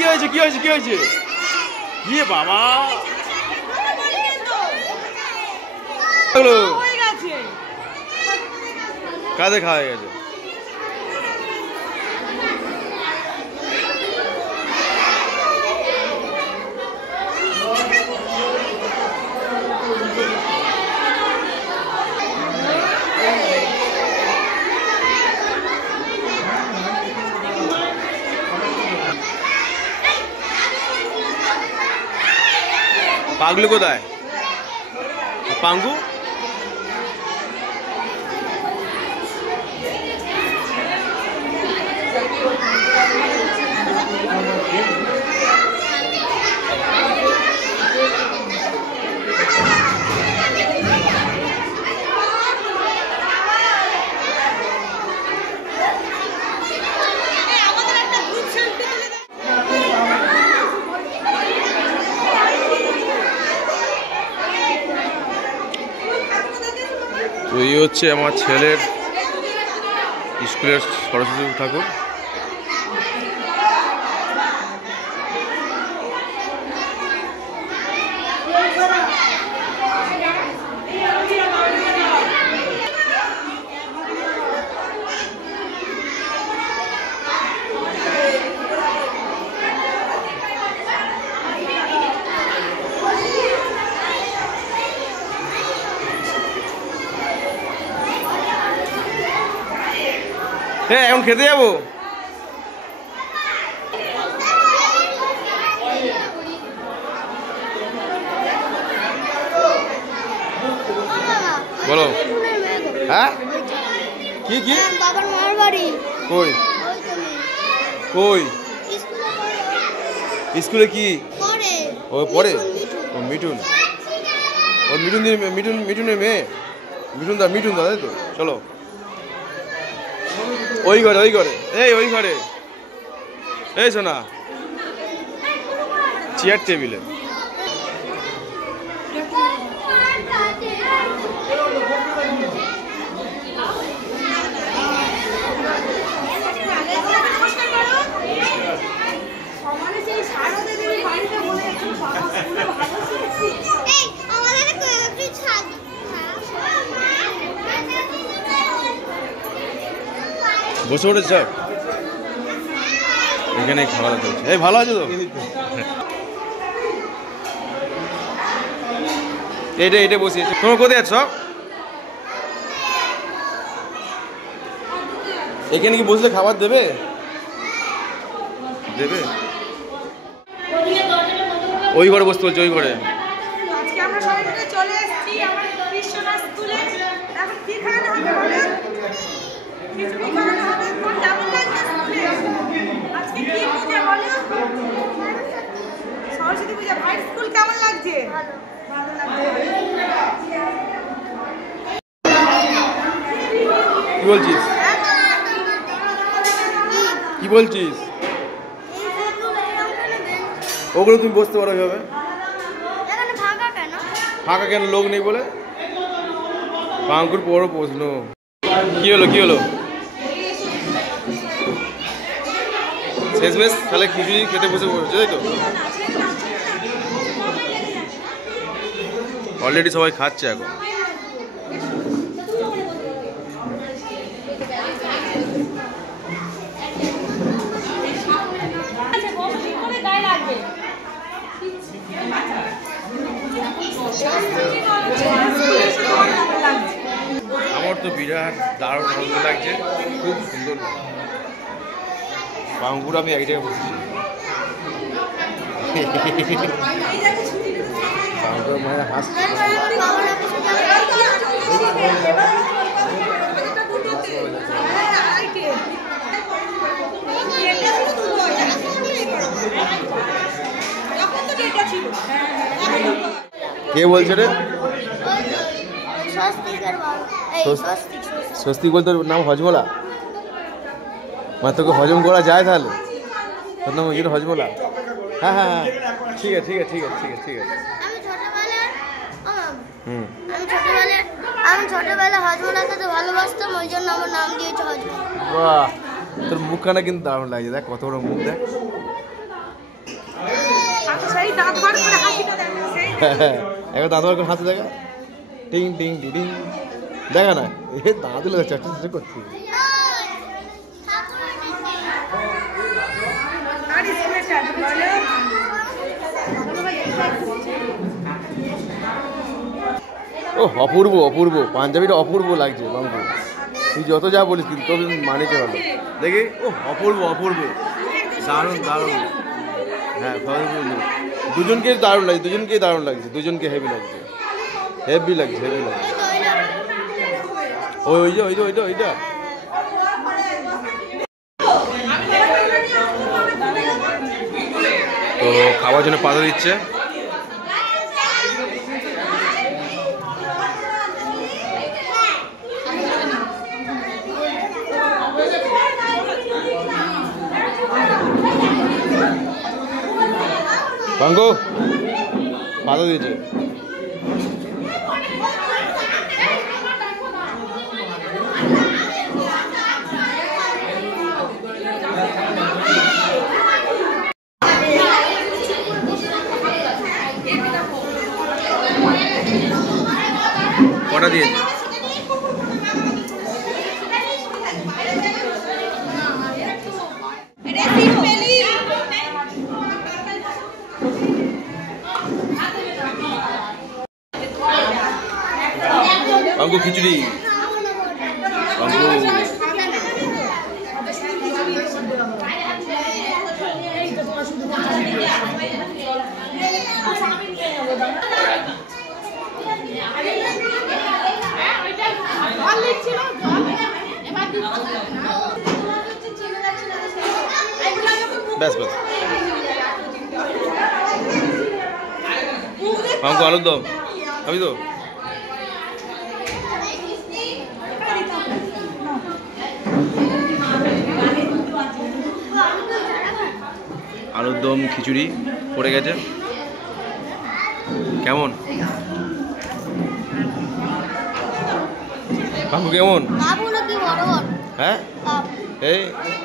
কি হয়েছে কি হয়েছে কি হয়েছে? ইয়ে বাবা কাঁধে খাওয়া গেছে। পাগলু কোথায়? পাঙ্গু তো এই হচ্ছে আমার ছেলের স্কুলের সরস্বতী ঠাকুর। হ্যাঁ এখন খেতে যাবো। বলো হ্যাঁ কি কি বাবার মার বাড়ি কই কই স্কুলে কি ও পড়ে? ও মিঠুন, ও মিঠুনের মেয়ে মিঠুন দা তাই তো। চলো ওই ঘরে ওই ঘরে এই শোনা চেয়ার টেবিলে। বসে পড়েছ এখানে খাওয়া দাওয়া চলছে। এই ভালো আছে তো? এটা বসে তোমার কোথায় যাচ্ছ? এখানে কি বসলে খাবার দেবে? দেবে ওই ঘরে বসতে বলছে ওই ঘরে। আজকে আমরা সবাই মিলে চলে এসেছি আমার বিশ্বনাথ স্কুলে। এখন কি খাওয়ানো হবে বলো? খিচুড়ি খাওয়ানো হবে। তোমার কেমন লাগছে স্কুলে? আজকে কি পূজা বলো? সরস্বতী পূজা। ভাই স্কুল কেমন লাগছে? ভালো লাগছে। কি বলছিস কি বলছিস? ওগুলো তুমি বসতে পারো কিভাবে? ফাঁকা কেন? লোক নেই বলে? পাঙ্কুর বড় প্রশ্ন। কি হলো শেষমেশ তাহলে খিচুড়ি খেতে বসে পড়েছে তাই তো? অলরেডি সবাই খাচ্ছে এখন। আমার তো বিরাট দারুণ আনন্দ লাগছে, খুব সুন্দর। বাঙ্গুর আমি এক জায়গায় বসেছি। বাঙ্গুর মায়ের হাসছে। কে বলছে রে? স্বস্তিক বলতে নাম হজমলা? মানে তোকে হজম করা যায় তাহলে? তোর নাম ওই হজমলা? হ্যাঁ হ্যাঁ হ্যাঁ ঠিক আছে ঠিক আছে ঠিক আছে ঠিক আছে ঠিক আছে। আমি ছোটবেলা হজমলাকে তো ভালোবাসতাম, ওই জন্য আমার নাম দিয়েছে হজমলা। বাহ, তোর মুখখানা কিন্তু দারুণ লাগছে। দেখ কত বড় মুখ, দেখ দাঁত বার করে হাসিটা দেখো সেই একবার দাঁত বার করে হাসি দেখা, টিং টিং টিং দেখা না, এ দাঁত দিলে চারটে করছি। আর স্কুলে চাট বলো ও অপূর্ব অপূর্ব, পাঞ্জাবিটা অপূর্ব লাগছে বাঙ্কু, তুই যত যা বলিস কিন্তু তোর মানেছে ভালো দেখি। ও অপূর্ব অপূর্ব, দারুণ দারুণ। হ্যাঁ দুজনকে দারুণ লাগছে, দুজনকেই দারুণ লাগছে, দুজনকে হেভি লাগছে, হেভি লাগছে, হেভি লাগছে। ওই ওই যে ওই যে ওইটা ওইটা তো খাওয়ার জন্য পাতা দিচ্ছে। বাঙ্গো পাতা দিয়েছে। কটা দিয়েছে? বাঙ্গু খিচুড়ি, বাঙ্গু ব্যাস ব্যাস। বাঙ্গু আলুর দম খাবি তো? আলুর দম খিচুড়ি পড়ে গেছে, কেমন বাবু কেমন? হ্যাঁ এই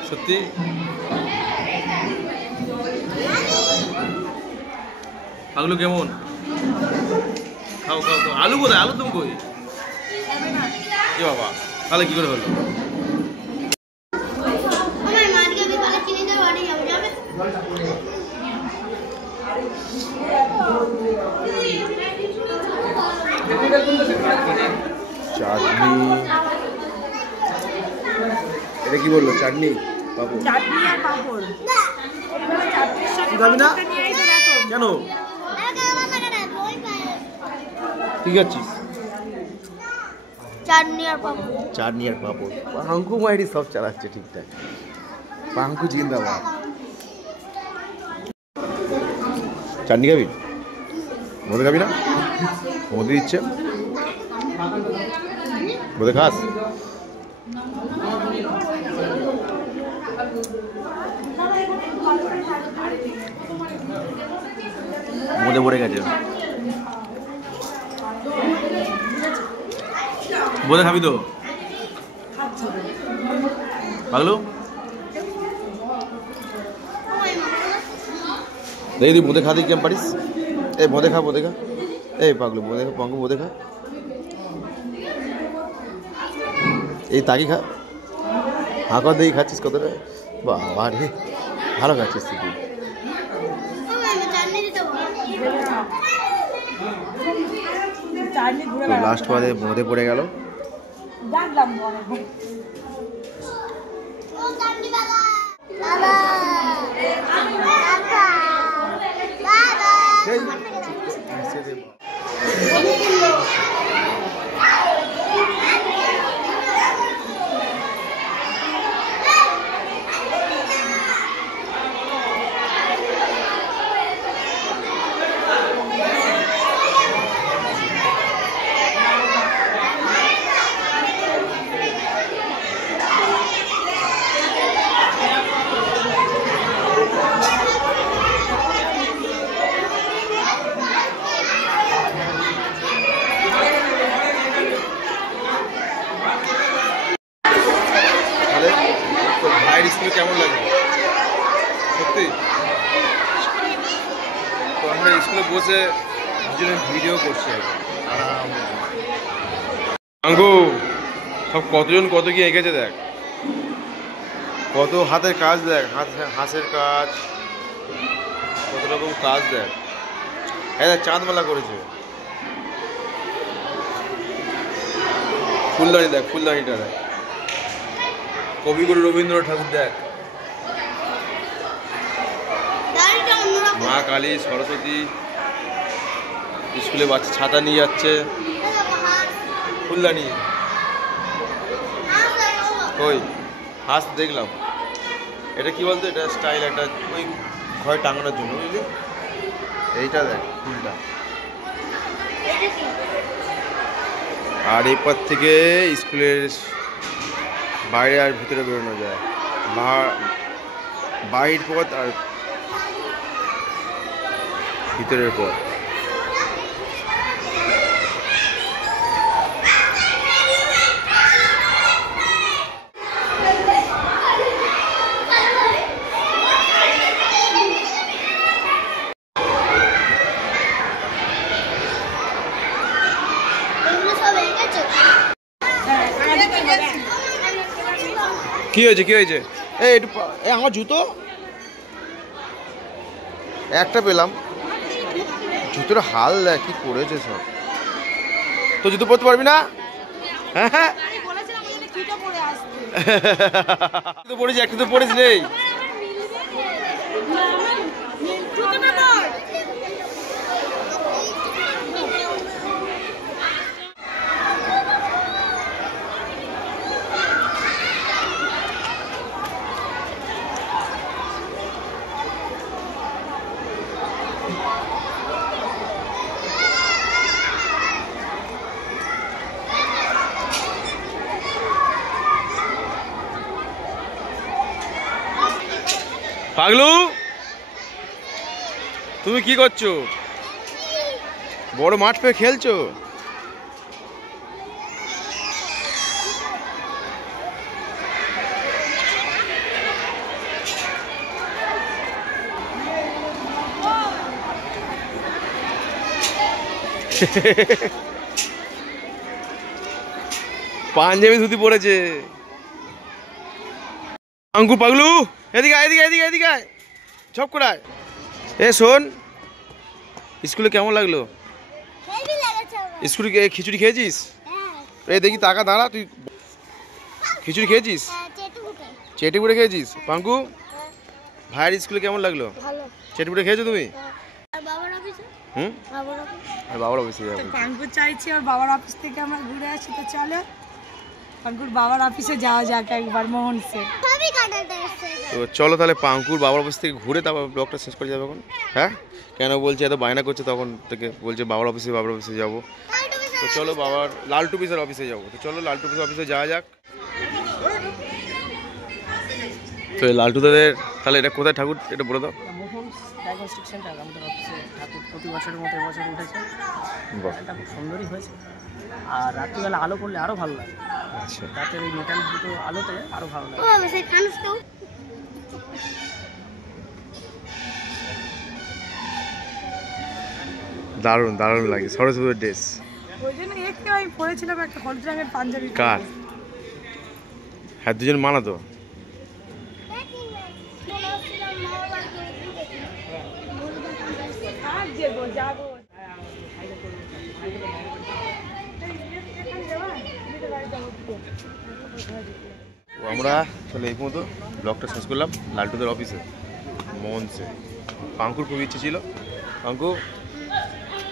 সত্যি আলু কেমন? খাও খাও খাও। আলু কোথায়? আলুর দম কই? এ বাবা তাহলে কি করে হলো? চাটনি, এটা কি বললো? চাটনি পাপড়, চাটনি আর পাঁপড়। খাবি না কেন? ঠিক আছে, চাটনি আর পাঁপড়, চাটনি আর পাপড়। পাঙ্কু মাইরি সব চালাচ্ছে ঠিকঠাক, পাঙ্কু জিন্দাবাদ। চাটনি খাবি? মধ্যে খাবি না? মধ্যে দিচ্ছে, মধ্যে খাস? মধ্যে পড়ে গেছে, বোধে খাবি তো? পাগলু দেখি তুই বোধে খাতে কেমন পারিস? এই বোধে খা, বোধে খা। এই পাগলু বোধে খা, পঙ্কু বোধে খা, এই তাকি খা। হাঁকর দেখি খাচ্ছিস কতটা, বাবা রে ভালো খাচ্ছিস তুই। লাস্ট বাদে বোঁদে পড়ে গেল। ভাইয়ের স্কুলে কেমন লাগে সত্যি? ও তো আমরা স্কুলে বসে দুজনে ভিডিও করছি আঙ্গু সব কতজন কত কি এঁকেছে দেখ, কত হাতের কাজ দেখ, হাঁসের কাজ, কত রকম কাজ দেখ। হ্যাঁ দেখ চাঁদমালা করেছে, ফুলদানি দেখ, ফুলদানিটা দেখ, কবিগুরু রবীন্দ্রনাথ ঠাকুর দেখ, মা কালী, সরস্বতী, স্কুলে বাচ্চা ছাতা নিয়ে যাচ্ছে, ফুলদানি ওই হাঁস দেখলাম। এটা কি বলতো, এটা স্টাইল একটা ওই ঘরে টাঙানোর জন্য, বুঝলি? এইটা দেখ ফুলটা। আর এরপর থেকে স্কুলের বাইরে আর ভিতরে বেরোনো যায়, বাইরের পথ আর ভিতরের পথ। কি হয়েছে, কি হয়েছে? এই একটু আমার জুতো একটা পেলাম, জুতোর হাল দেখ কি করেছে সব। তো জুতো পরতে পারবি না? হ্যাঁ হ্যাঁ পড়েছি, একটা তো পড়েছি নেই। পাগলু তুমি কি করছো? বড় মাঠ পেয়ে খেলছো? পাঞ্জাবি ধুতি পড়েছে আঙ্কুর। পাগলু এদিকে এদিকে এদিকে এদিকে ঝপ করায়। এ শোন, স্কুলে কেমন লাগলো? স্কুলে খিচুড়ি খেয়েছিস? এই দেখি টাকা দাঁড়া, তুই খিচুড়ি খেয়েছিস? চেটিপুড়ে খেয়েছিস? পাঙ্কু ভাইয়ের স্কুলে কেমন লাগলো? চেটিপুড়ে খেয়েছো তুমি? হুম, আর বাবার অফিসে যাবো। পাঙ্কু চাইছি ওর বাবার অফিস থেকে আমরা ঘুরে আসি, তো চলো পাঙ্কুর বাবার অফিসে যাওয়া যাক একবার মোহনসে। তো চলো তাহলে পাঙ্কুর বাবার অফিস থেকে ঘুরে তারপর ব্লগটা শেষ করে যাবে এখন। হ্যাঁ কেন বলছে, এত বায়না করছে তখন থেকে বলছে বাবার অফিসে যাবো। তো চলো বাবার লালটু পিসের অফিসে যাবো। তো চলো লালটু পিসের অফিসে যাওয়া যাক। তো লালটু দাদের তাহলে এটা কোথায় ঠাকুর, এটা বলে দাও। ডায়াগনস্টিক সেন্টার আমাদের অফিসে ঠাকুর প্রতি বছরের মতো এবছর উঠেছে, এটা খুব সুন্দরই হয়েছে। আর রাত্রিবেলা আলো করলে আরও ভালো লাগে। আচ্ছা, রাতের এই মেটাল দুটো আলোতে আরও ভালো লাগে। দারুণ দারুণ লাগে সরস্বতীর ড্রেস। ওই জন্য একটু আমি পরেছিলাম একটা হলুদ রঙের পাঞ্জাবি। কার? হ্যাঁ দুজন মানাতো। আমরা চলো এই মতো ব্লগটা শেষ করলাম লালটুদের অফিসে মোহনসে। পাঙ্কুর খুব ইচ্ছে ছিল। পাঙ্কু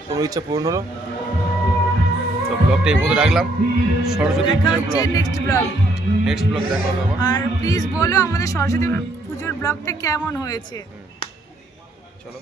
তোমার ইচ্ছা পূর্ণ হলো। তো ব্লগটা এই মতো রাখলাম। সরস্বতী পুজোর ব্লগ, নেক্সট ব্লগ দেখা হবে। আর প্লিজ বলো আমাদের সরস্বতী পুজোর ব্লগটা কেমন হয়েছে। চলো।